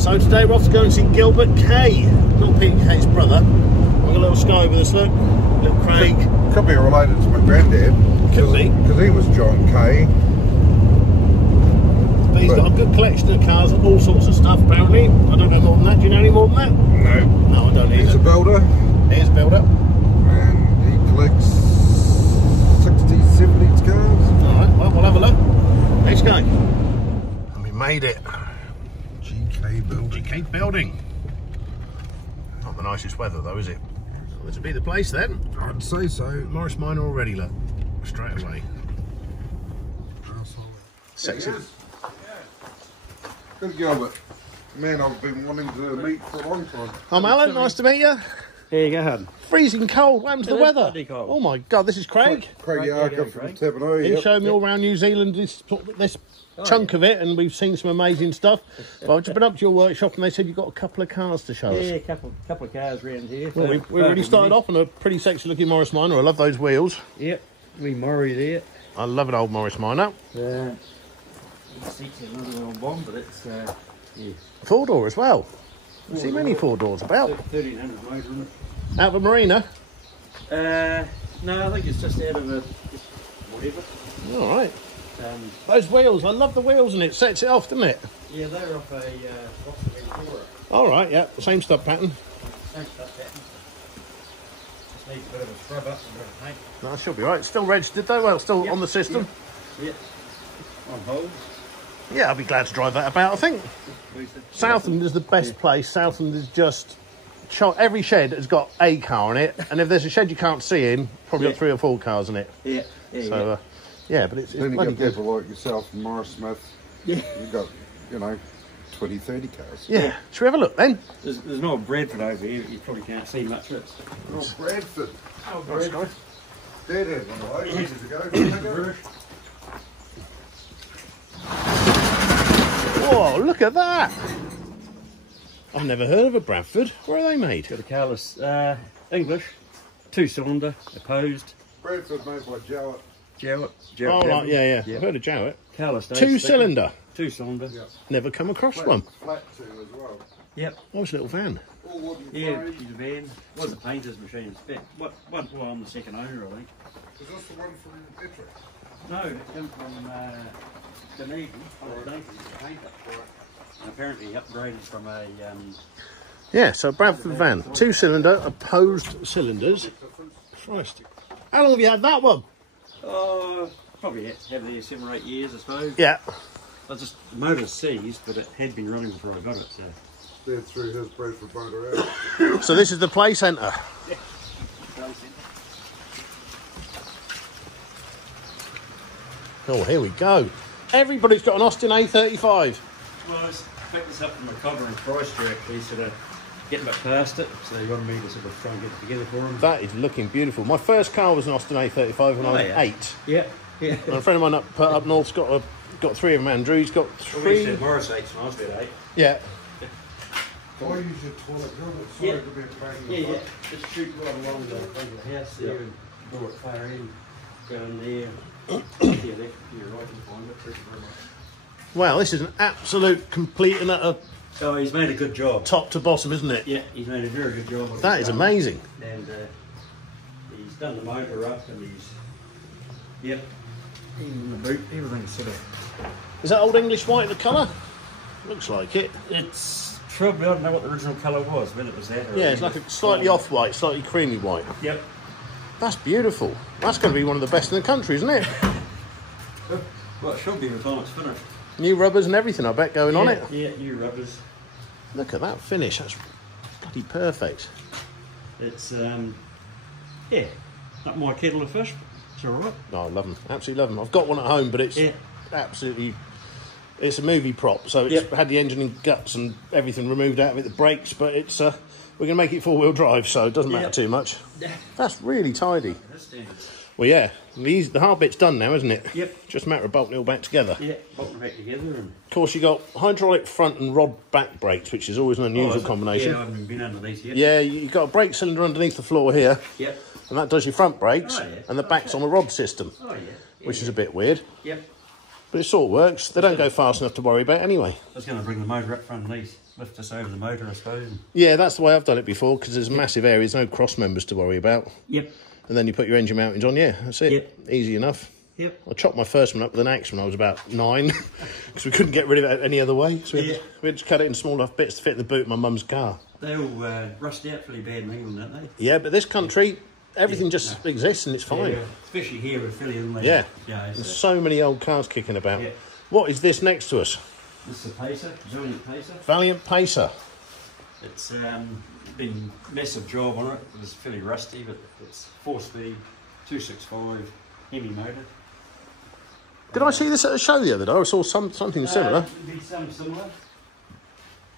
So today we're off to go and see Gilbert Kay, not Peter Kay's brother. We've got a little Sky with us, look. Little Craig. Could be related to my granddad. Could be. Because he was John Kay. But he's got a good collection of cars and all sorts of stuff, apparently. I don't know more than that. Do you know any more than that? No. No, I don't either. He's a builder. He is a builder. And he collects 60s, 70s cars. Alright, well, we'll have a look. Let's go. And we made it. GK building. GK building. Not the nicest weather though, is it? Well, to be the place then. I'd say so. Morris Minor already, look. Straight away. Sexy. Good Gilbert. Man, I've been wanting to meet for a long time. I'm Alan, nice to meet you. Here you go. Freezing cold, what happened to the weather? Bloody cold. Oh my god, this is Craig. Craig Yarker from Tabernacle. He showed me all around New Zealand, this chunk of it, and we've seen some amazing stuff. But I've just been up to your workship and they said you've got a couple of cars to show us. Yeah, a couple of cars around here. Well, we already started off on a pretty sexy looking Morris Minor. I love those wheels. Yep, we Murray there. I love an old Morris Minor. The seats are another little bomb, but it's yeah. Four door as well. I see many four doors about. 1300 motor in it. Out of a marina? No, I think it's just out of a whatever. All right. Those wheels, I love the wheels and it sets it off, doesn't it? Yeah, they're off the Ventura. All right, yeah, same stuff pattern. Same stuff pattern. Just needs a bit of a scrub up and a bit of paint. No, she'll be right. Still registered though, well, still on the system. Yep. On hold. Yeah, I'll be glad to drive that about, I think. Southland is the best place. Southland is just... Every shed has got a car in it, and if there's a shed you can't see in, probably got 3 or 4 cars in it. Yeah. So, yeah, but it's Then you bloody get good. people like yourself and Morris Smith. Yeah. You've got, 20, 30 cars. Yeah. Should we have a look then? There's no Bradford over here. You probably can't see much of it. Oh, Bradford. Oh, Bradford. Dad had one of those ages ago. Whoa, look at that! I've never heard of a Bradford. Where are they made? Got a carless English, 2-cylinder, opposed. Bradford made by Jowett. Jowett. Oh, right, yeah. Yep. I've heard of Jowett. Carless. 2-cylinder. 2-cylinder. Yep. Never come across one. Flat two as well. Yep. Nice little van. All wooden Yeah, frame. she's a van. Was a painter's machine. What? Well, I'm the second owner, I think. Is this the one from Ettrick? No, it came from Dunedin. Dunedin, the painter. And apparently he upgraded from a... Yeah, so Bradford van. 2-cylinder, opposed cylinders. Christ. How long have you had that one? Probably have there 7 or 8 years, I suppose. Yeah. The motor's seized, but it had been running before I got it, so... Dad threw his Bradford motor out. So this is the play centre. Yeah. Oh, here we go. Everybody's got an Austin A35. Well, I picked this up from a cover in Christchurch, actually, sort of getting a bit past it, so they wanted me to sort of try and get it together for them. That is looking beautiful. My first car was an Austin A35 when I was 8. Yeah, yeah. And a friend of mine up north's got 3 of them. Andrew, he's got 3. We said Morris 8s when I was about 8. Yeah. I use your toilet, Gilbert. Sorry Yeah. to be a pain in the Yeah. butt. Just shoot right along the front of the house there and door at far end, go in there. To your left, to your right, and find it. Thank you very much. Wow, this is an absolute complete and utter Oh, he's made a good job. top to bottom, isn't it? Yeah, he's made a very good job. of That it. is amazing. And he's done the motor up and yep, even the boot, everything's sort of... Is that old English white the colour? Looks like it. It's probably, I don't know what the original colour was, whether it was that or... Yeah, it's like a slightly off-white, slightly creamy white. Yep. That's beautiful. That's going to be one of the best in the country, isn't it? Well, it should be by the time it's finished. New rubbers and everything, I bet, going on it. Yeah, new rubbers. Look at that finish. That's bloody perfect. It's, yeah, up my kettle of fish. It's all right. No, I love them. Absolutely love them. I've got one at home, but it's absolutely... It's a movie prop, so it's had the engine and guts and everything removed out of it, the brakes, but it's... we're going to make it 4-wheel drive, so it doesn't matter too much. That's really tidy. That's standard. Well, yeah, the hard bit's done now, isn't it? Yep. Just a matter of bolting it all back together. Yeah, bolting back together. And... Of course, you got hydraulic front and rod back brakes, which is always an unusual combination. Yeah, I haven't been underneath yet. Yeah, you've got a brake cylinder underneath the floor here. Yep. And that does your front brakes, and the back's on a rod system, Oh, yeah. which is a bit weird. Yep. But it sort of works. They don't go fast enough to worry about anyway. I was going to bring the motor up front and lift us over the motor, I suppose. Yeah, that's the way I've done it before, because there's massive areas, no cross members to worry about. Yep. And then you put your engine mountings on, yeah, that's it. Yep. Easy enough. Yep. I chopped my first one up with an axe when I was about 9, because we couldn't get rid of it any other way. So we had to cut it in small enough bits to fit in the boot of my mum's car. They all rust out pretty bad in England, don't they? Yeah, but this country, everything just exists and it's fine. Yeah, especially here in Philly, isn't it? Yeah. Yeah. There's so many old cars kicking about. Yeah. What is this next to us? This is a Pacer, Valiant Pacer. Valiant Pacer. It's been a massive job on it. It was fairly rusty, but it's 4-speed, 265, Hemi motor. Did I see this at a show the other day? I saw something similar. It'd be something similar.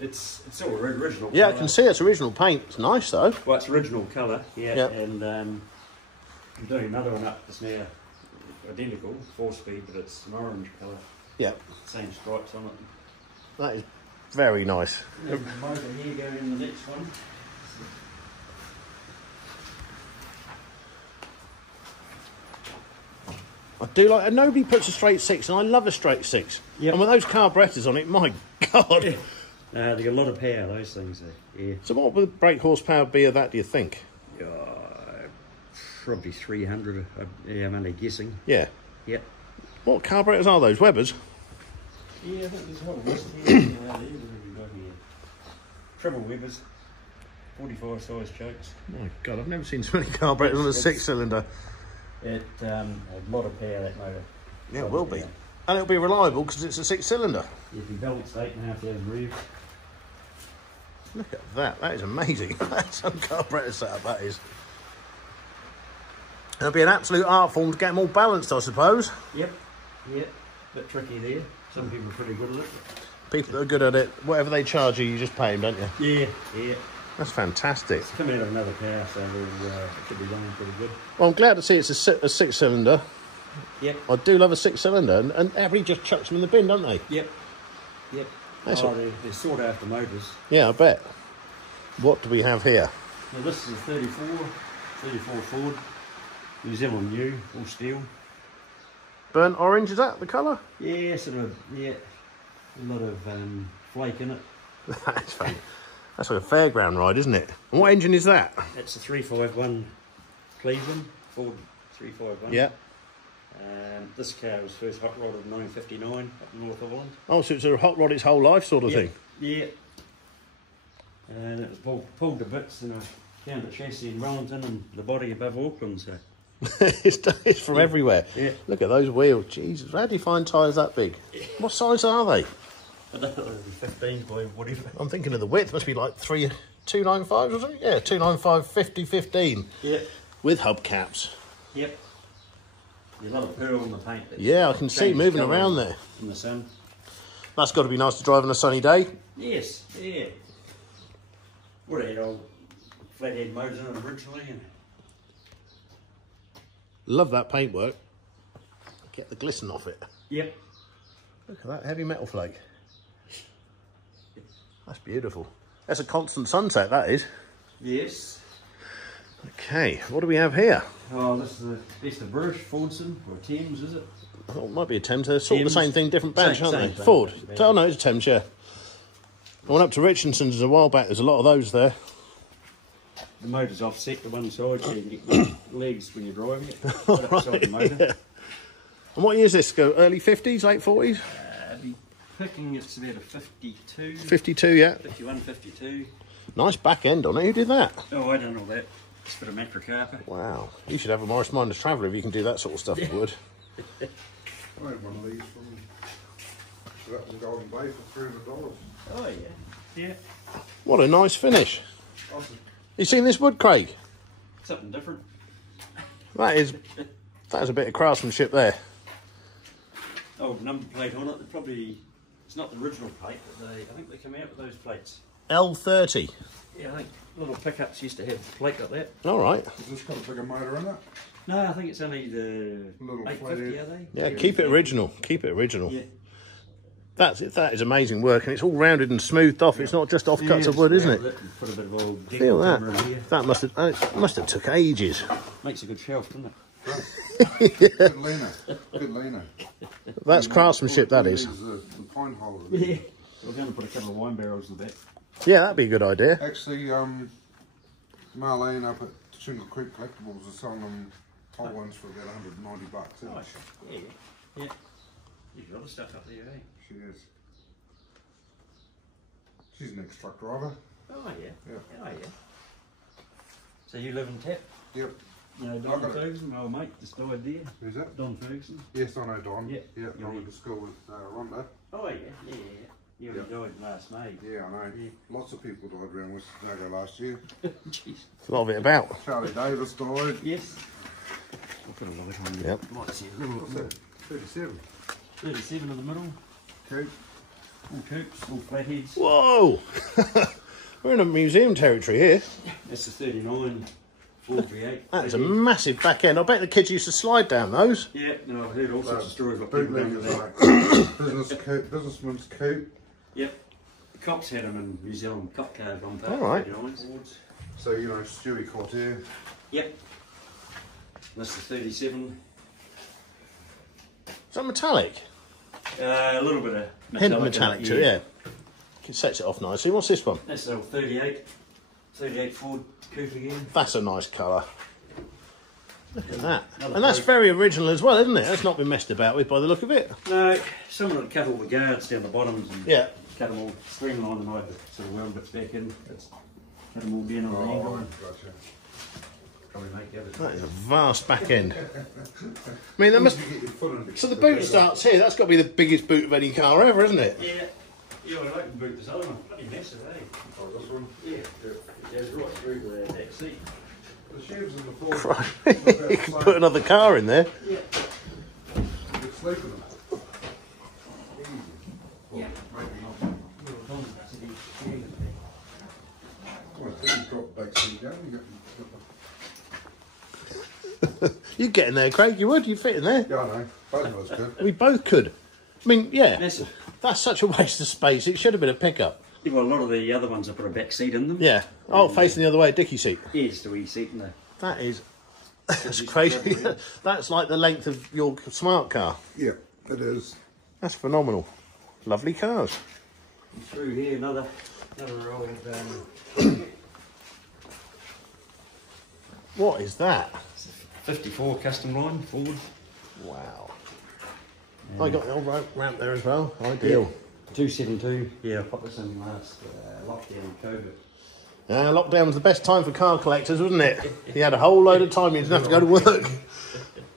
It's all original. Yeah, colour. I can see it's original paint. It's nice though. Well, it's original colour, yeah. Yep. And I'm doing another one up that's now identical, 4-speed, but it's an orange colour. Yeah. Same stripes on it. That is very nice. There's the motor here going in the next one. I do like, and nobody puts a straight 6, and I love a straight 6. Yep. And with those carburettors on it, my God. They got a lot of power, those things. Yeah. So what would the brake horsepower be of that, do you think? Probably 300. I'm only guessing. Yeah. Yep. What carburetors are those? Weber's? Yeah, I think there's a whole list here. What have we got here? Triple Weber's, 45 size chokes. My God, I've never seen so many carburetors on a 6-cylinder. It a lot of power, that motor. Yeah, it will be. And it'll be reliable because it's a 6-cylinder. If you balanced 8,500 revs. Look at that. That is amazing. That's some carburetor setup, that is. It'll be an absolute art form to get them all balanced, I suppose. Yep. Yep. Bit tricky there. Some people are pretty good at it. People that are good at it, whatever they charge you, you just pay them, don't you? Yeah, yeah. That's fantastic. It's coming out of another power, so it should be running pretty good. Well, I'm glad to see it's a 6-cylinder. Yep. I do love a 6-cylinder, and everybody just chucks them in the bin, don't they? Yep. Yep. They're sought after motors. Yeah, I bet. What do we have here? Now this is a 34 Ford. New Zealand new, all steel. Burnt orange, is that the colour? Yeah, sort of, yeah. A lot of flake in it. That's funny. That's like a fairground ride, isn't it? And what engine is that? It's a 351 Cleveland, Ford 351. Yeah. This car was first hot rodded in 1959 up in North Holland. Oh, so it's a hot rod its whole life sort of thing? Yeah. And it was pulled to bits, and I found the chassis in Wellington and the body above Auckland, so... It's from everywhere. Yeah. Look at those wheels. Jesus, how do you find tyres that big? What size are they? I don't know, 15 by whatever. I'm thinking of the width. Must be like 295 or something. Yeah, 295 50 15. Yeah. With hubcaps. Yep. A lot of pearl in the paint. Yeah, I can see moving around there. In the sun. That's got to be nice to drive on a sunny day. Yes, yeah. What had old flathead motors in it originally. And Love that paintwork. Get the glisten off it. yep. Look at that heavy metal flake. That's beautiful. That's a constant sunset, that is. Yes. Okay, what do we have here? Oh, this is the best of British, Fordson, or Thames, is it? Oh, it might be a Thames. They're sort of the Thames. same thing, different badge, aren't Same they? thing. Ford. Yeah. Oh, no, it's a Thames, yeah. I went up to Richardson's a while back. There's a lot of those there. The motor's offset to one side, so you can get your legs when you're driving it. Right upside the motor. Yeah. And what year is this? Go early 50s, late 40s? Be picking, it's about a 52. 52, yeah. 51, 52. Nice back end on it. Who did that? Oh, I don't know that. It's a bit of mattress carpet. Wow. You should have a Morris Minder's Traveller if you can do that sort of stuff, you would. I had one of these from that was Golden Bay for $300. Oh, yeah. Yeah. What a nice finish. You seen this wood, Craig? Something different. That is a bit of craftsmanship there. Oh, number plate on it. Probably, it's not the original plate, but I think they come out with those plates. L30. Yeah, I think little pickups used to have a plate like that. All right. Has this got a bigger motor in it? No, I think it's only the Little 850, are they? Yeah, keep it original. Keep it original. Yeah. That is amazing work, and it's all rounded and smoothed off. It's not just offcuts of wood, isn't it? Put a bit of old Feel that. in here. That must have took ages. Makes a good shelf, doesn't it? Good leaner. Good leaner. That's craftsmanship, that is. The pine holder. Yeah. We're going to put a couple of wine barrels in the back. Yeah, that'd be a good idea. Actually, Marlene up at Shingle Creek Collectibles is selling them whole ones for about $190 each. Oh, yeah. Yeah. You've got other stuff up there, eh? She is. She's an ex-truck driver. Oh, yeah. Yeah. Oh, yeah. So you live in Tap? Yep. You know Don Ferguson, my old mate, just died there. Who's that? Don Ferguson. Yes, I know Don. Yeah. Yeah, I went to school with Rhonda. Oh, yeah. Yeah, yeah, yeah. You only died last May. Yeah, I know. Yeah. Lots of people died around Western last year. Jeez. There's a lot of it about. Charlie Davis died. Yes. I've got a light on there. Yep. Might see a little bit more. 37. 37 in the middle. Coop. All coops, all flatheads. Whoa! We're in a museum territory here. That's the 39, 48. That is a massive back end. I bet the kids used to slide down those. Yeah, no, I've heard all sorts of stories about people down Bootleggers there. like businessman's coop. Yep. The cops had them in New Zealand cop cars on part. All right. 39s. So, you know, Stewie Cortier. Yep. That's the 37. Is that metallic? A little bit of metallic. Hint of metallic too, yeah. It sets it off nicely. What's this one? That's the 38. 38 Ford Coupe again. That's a nice colour. Look at that. Another And that's Coupe. very original as well, isn't it? That's not been messed about with by the look of it. No, someone had cut all the guards down the bottoms and Yeah. cut them all streamlined, and I had to sort of weld bits back in. It's cut them all down on the angle. Gotcha. Probably make the others. That is a vast back end. I mean, that must. You get your foot in So the boot starts here. That's got to be the biggest boot of any car ever, isn't it? Yeah. Yeah, I like to boot this other one. Bloody massive, eh? Oh, this one? Yeah. It goes right through the back seat. The sheaves in the floor. Right. You can put another car in there. Yeah. You could sleep in them. Easy. Yeah. Maybe. Little Tom City. Well, then you drop the back seat down. You You'd get in there, Craig. You would. You'd fit in there. Yeah, I know. Both of us could. We both could. I mean, yeah. Massive. That's such a waste of space. It should have been a pickup. Yeah, well, a lot of the other ones have put a back seat in them. Yeah. Oh, facing the other way, dicky seat. Yes, the wee seat in there. That is. That's crazy. That's like the length of your smart car. Yeah, it is. That's phenomenal. Lovely cars. Through here, another row of What is that? 54 custom line Ford. Wow. I got the old ramp there as well. Ideal. 272. Yeah, I popped this in last lockdown in COVID. Lockdown was the best time for car collectors, wasn't it? You had a whole load of time. You didn't have to go to work.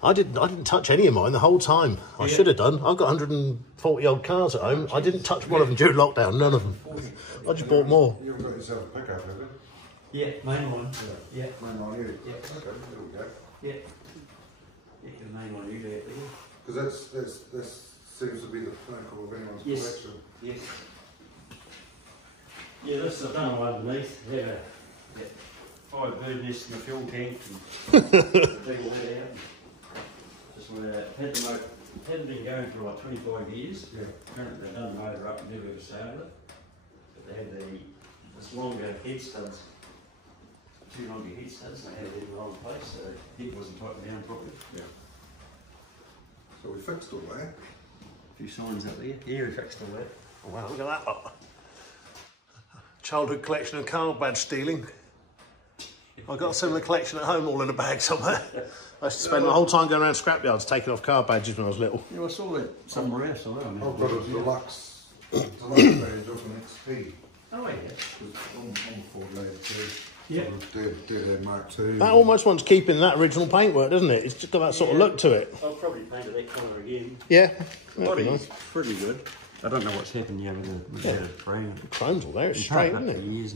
I didn't touch any of mine the whole time. I should have done. I've got 140 old cars at home. I didn't touch one of them during lockdown. None of them. I just bought more. You haven't got yourself a pickup, have you? Yeah, main one. Yeah. Main line, yeah. Yeah. Okay, there we go. Yeah. Yeah, the main one you do it. Because that's seems to be the pinnacle of anyone's Yes. collection. Yes. Yeah, this I've done one underneath. Had a 5 bird nest in the fuel tank and dig all that out. Just hadn't been going for like 25 years. Yeah. Apparently they've done the motor up and never ever started it. But they had this longer head studs, 2 longer head studs, and they had it in the wrong place, so the head wasn't tightened down properly. Yeah. So we fixed all that. A few signs up there. Yeah, we fixed all that. Oh, wow, look at that lot. Childhood collection of car badge stealing. I've got a similar collection at home all in a bag somewhere. I used to spend the whole time going around scrapyards taking off car badges when I was little. Yeah, I saw that somewhere else. I don't know. I've got a deluxe badge of an XP. Oh, yeah. I'm a Ford lad too. Yeah. Dead Mark II. That almost wants keeping that original paintwork, doesn't it? It's just got that sort of look to it. I'll probably paint it that colour again. Yeah. The That'd be body's nice. pretty good. I don't know what's happened here with the frame. The chrome's all there. It's Been straight, parked isn't up for it? years.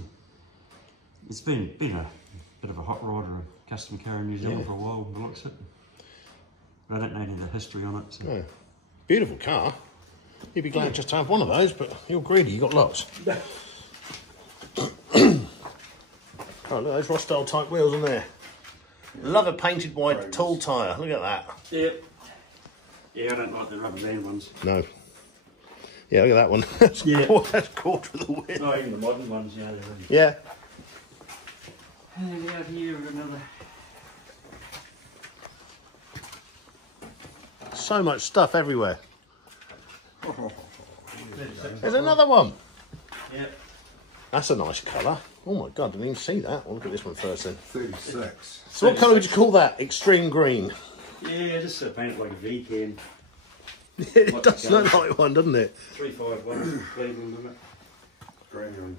It's been a bit of a hot rod or a custom car in New Zealand for a while, by the looks of it. But I don't know any of the history on it. So. Yeah. Beautiful car. You'd be glad just to have one of those, but you're greedy. You got lots. Oh, look at those Rostyle type wheels on there. Love a painted white tall tyre. Look at that. Yeah. Yeah, I don't like the rubber band ones. No. Yeah, look at that one. That's Yeah. That's quarter of the wheel. No, even the modern ones, you know, they're really... Yeah. And out here we've got another... So much stuff everywhere. There's another one. Yep. That's a nice colour. Oh my God, didn't even see that. Well, look at this one first then. 36. So what colour would you call that? Extreme green. Yeah, just paint it like a V can. It does look like one, doesn't it? 351 Cleveland, doesn't it? Green.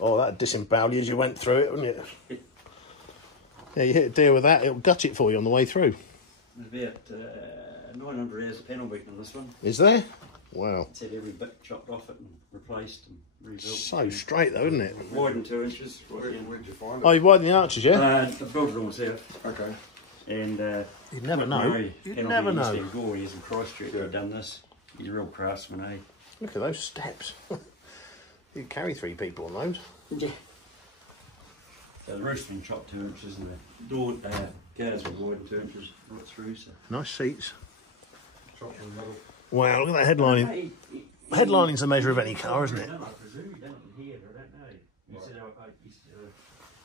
Oh, that'd disembowel you as you went through it, wouldn't it? Yeah, you hit a deer with that, it'll gut it for you on the way through. There's about 900 hours of panel beating on this one. Is there? Wow. It's had every bit chopped off it and replaced and rebuilt. So straight though, isn't it? Widened 2 inches. Where'd you find Oh, it? you widened the arches, yeah? I built it all myself. Okay. And You'd never know. You'd never know. He's in Christchurch. He's done this. He's a real craftsman, eh? Look at those steps. You'd carry 3 people on those. Yeah. The roof's been chopped 2 inches and the door cars were widened 2 inches right through. So. Nice seats. Chopped in the middle. Wow, look at that headlining. Headlining's the measure of any car, isn't it? I presume he done it in here, but I don't know.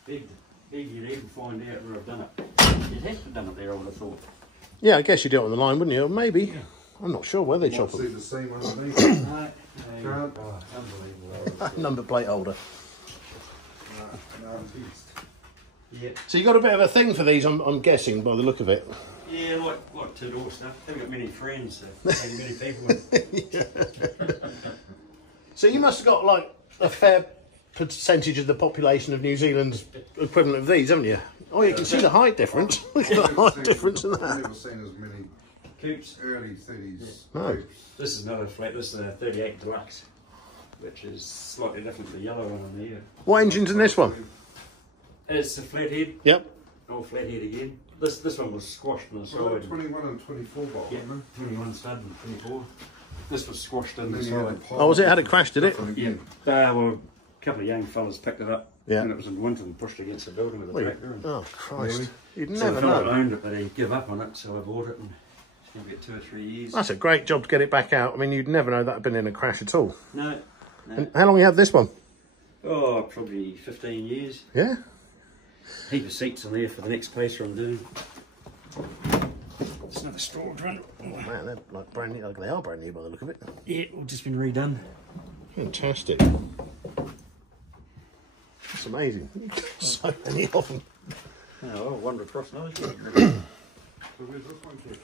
He said, big you'd even find out where I've done it. You'd have to have done it there, I would have thought. Yeah, I guess you'd do it on the line, wouldn't you? Or maybe. Yeah. I'm not sure where they chop See them. the seam underneath. No, Can't. oh, unbelievable. Number plate holder. No, it's east. Yeah. So you got a bit of a thing for these, I'm guessing, by the look of it. Yeah, like two-door stuff. I haven't got many friends, so many people with. So you must have got like a fair percentage of the population of New Zealand's equivalent of these, haven't you? Oh, you can see the height difference. Look at the height difference in I've that. never seen as many Coops. early 30s. No. Coops. This is another flat. This is a 38 Deluxe, which is slightly different to the yellow one on there. What engine's in this one? It's a flathead. Yep. Oh, flathead again. This one was squashed on the Well, side. 21 and 24 volt, Yeah, wasn't 21 stud and 24. This was squashed it? on And the then you had side. the pole. Oh, was it? Had it crashed, did it? Yeah. Well, a couple of young fellas picked it up. Yeah. And it was in winter and pushed against the building with a tractor. And Oh, Christ. You'd so never the fellow know. owned it, but he gave up on it, so I bought it and it's going to get 2 or 3 years. That's a great job to get it back out. I mean, you'd never know that had been in a crash at all. No. And how long you had this one? Oh, probably 15 years. Yeah? Heap of seats in there for the next place I'm doing. It's another storage run. Man, they're like brand new. They are brand new by the look of it. Yeah, all just been redone. Fantastic. That's amazing. So many of them. Oh, I'll wander across those. So where's this one to?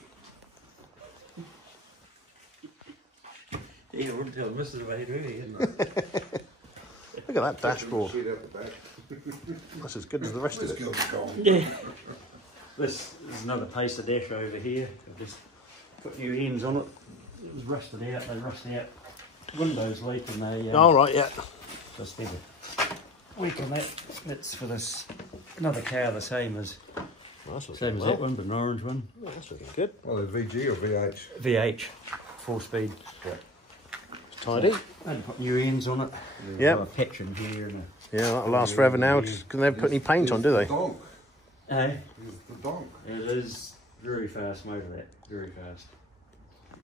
Yeah, I wouldn't tell the missus about it really, isn't it? Look at that dashboard. Sheet out the back. That's as good as the rest of This it. girl's gone. Yeah. This is another pacer dash over here. I've just put new ends on it. It was rusted out. They rust out. Windows leak and they All right, yeah. just need a week on that. That's for this another car the same as That's looking same as well. that one, but an orange one. Oh, that's looking good. Oh, the VG or VH? VH, 4-speed. Yeah. It's tidy. I had to put new ends on it. Yep. Got a patch in here and Yeah, that'll last forever now. Just, can they never put any paint on, do they? The donk. a. Here's the donk. It is very fast motor that, very fast.